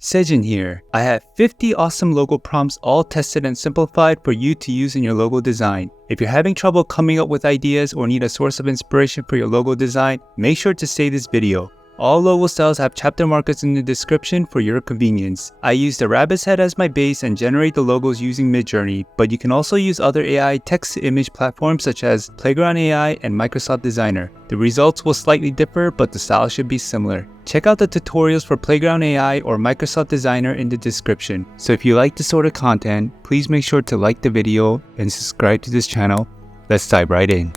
Sejin here. I have 50 awesome logo prompts all tested and simplified for you to use in your logo design. If you're having trouble coming up with ideas or need a source of inspiration for your logo design, make sure to save this video. All logo styles have chapter markers in the description for your convenience. I used a rabbit's head as my base and generate the logos using Midjourney, but you can also use other AI text-to-image platforms such as Playground AI and Microsoft Designer. The results will slightly differ, but the style should be similar. Check out the tutorials for Playground AI or Microsoft Designer in the description. So if you like this sort of content, please make sure to like the video and subscribe to this channel. Let's dive right in.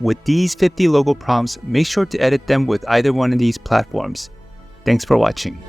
With these 50 logo prompts, make sure to edit them with either one of these platforms. Thanks for watching.